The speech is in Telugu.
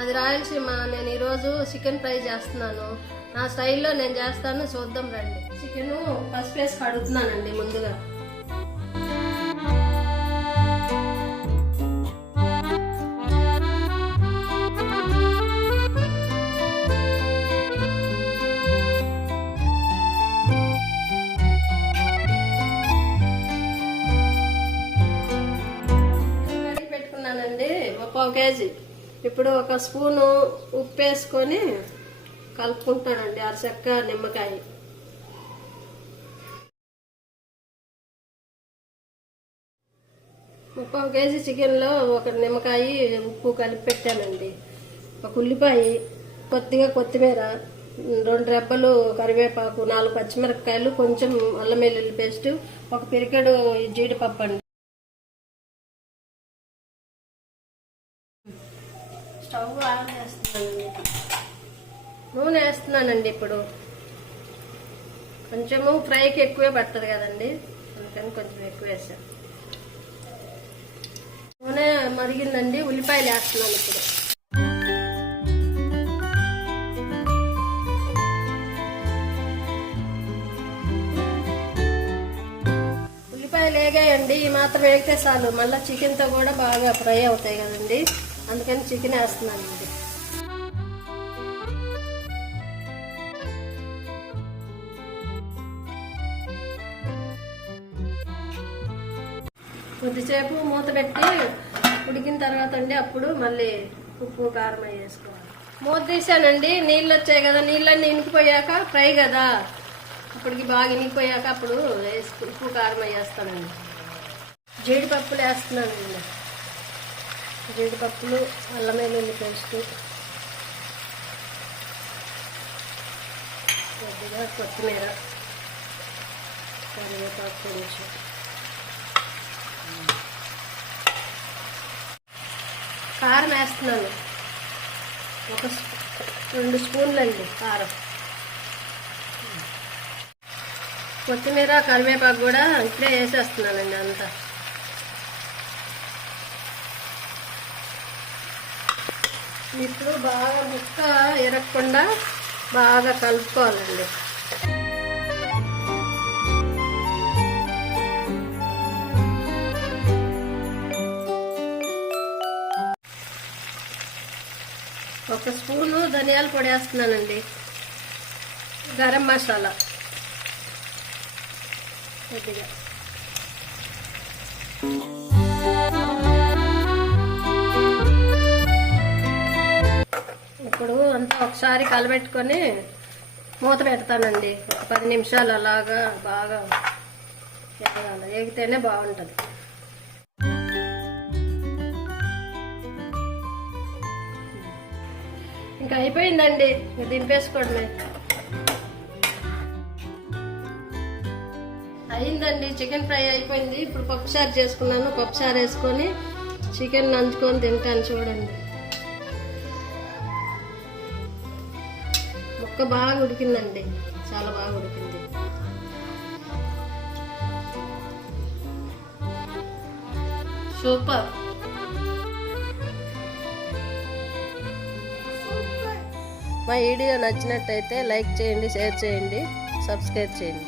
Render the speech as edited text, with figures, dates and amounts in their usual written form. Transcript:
మాది రాయలసీమ. నేను ఈరోజు చికెన్ ఫ్రై చేస్తున్నాను. నా స్టైల్లో నేను చేస్తాను, చూద్దాం రండి. చికెన్ పసుపు వేసి కడుగుతున్నానండి ముందుగా. పావు కేజీ. ఇప్పుడు ఒక స్పూను ఉప్పు వేసుకొని కలుపుకుంటానండి. అరచెక్క, నిమ్మకాయ. పావు కేజీ చికెన్లో ఒక నిమ్మకాయ, ఉప్పు కలిపి పెట్టానండి. ఒక ఉల్లిపాయ, కొద్దిగా కొత్తిమీర, 2 రెబ్బలు కరివేపాకు, 4 పచ్చిమిరపకాయలు, కొంచెం అల్లం వెల్లుల్లి పేస్ట్, ఒక పిరికెడు జీడిపప్పు అండి. స్టవ్ ఆన్ చేస్తున్నానండి. నూనె వేస్తున్నానండి. ఇప్పుడు కొంచెము ఫ్రైకి ఎక్కువే పడుతుంది కదండి, అందుకని కొంచెం ఎక్కువ వేసాను. నూనె మరిగిందండి. ఉల్లిపాయలు వేస్తున్నాను ఇప్పుడు. ఉల్లిపాయలు వేగాయండి. ఈ మాత్రం వేగితే చాలు, మళ్ళీ చికెన్తో కూడా బాగా ఫ్రై అవుతాయి కదండి, అందుకని చికెన్ వేస్తున్నానండి. కొద్దిసేపు మూత పెట్టి ఉడికిన తర్వాత అండి అప్పుడు మళ్ళీ ఉప్పు కారం వేసుకోవాలి. మూత తీసానండి. నీళ్ళు వచ్చాయి కదా, నీళ్ళన్నీ ఇనికిపోయాక ఫ్రై కదా, అప్పటికి బాగా ఇనికిపోయాక అప్పుడు ఉప్పు కారం వేస్తానండి. జీడిపప్పులు వేస్తున్నానండి. జీడిపప్పులు, అల్లం వెల్లుల్లి పేస్ట్, కొద్దిగా కొత్తిమీర, కరివేపాకు కొంచెం, కారం వేస్తున్నాను. ఒక 2 స్పూన్లు అండి కారం. కొత్తిమీర, కరివేపాకు కూడా ఇప్పుడే వేసేస్తున్నానండి అంతా. ఇప్పుడు బాగా ముక్క ఎరగకుండా బాగా కలుపుకోవాలండి. ఒక స్పూను ధనియాల పొడి వేస్తున్నానండి. గరం మసాలా కొద్దిగా. ఇప్పుడు అంతా ఒకసారి కలబెట్టుకొని మూత పెడతానండి. ఒక 10 నిమిషాలు అలాగా బాగా ఎగరాలి, ఎగితేనే బాగుంటుంది. ఇంకా అయిపోయిందండి, దింపేసుకోవడమే. అయిందండి, చికెన్ ఫ్రై అయిపోయింది. ఇప్పుడు పప్పుచారు చేసుకున్నాను. పప్పుచారు వేసుకొని చికెన్ నంచుకొని తింటాను. చూడండి, ముక్క బాగా ఉడికిందండి, చాలా బాగా ఉడికింది. సూపర్. మా వీడియో నచ్చినట్టయితే లైక్ చేయండి, షేర్ చేయండి, సబ్స్క్రైబ్ చేయండి.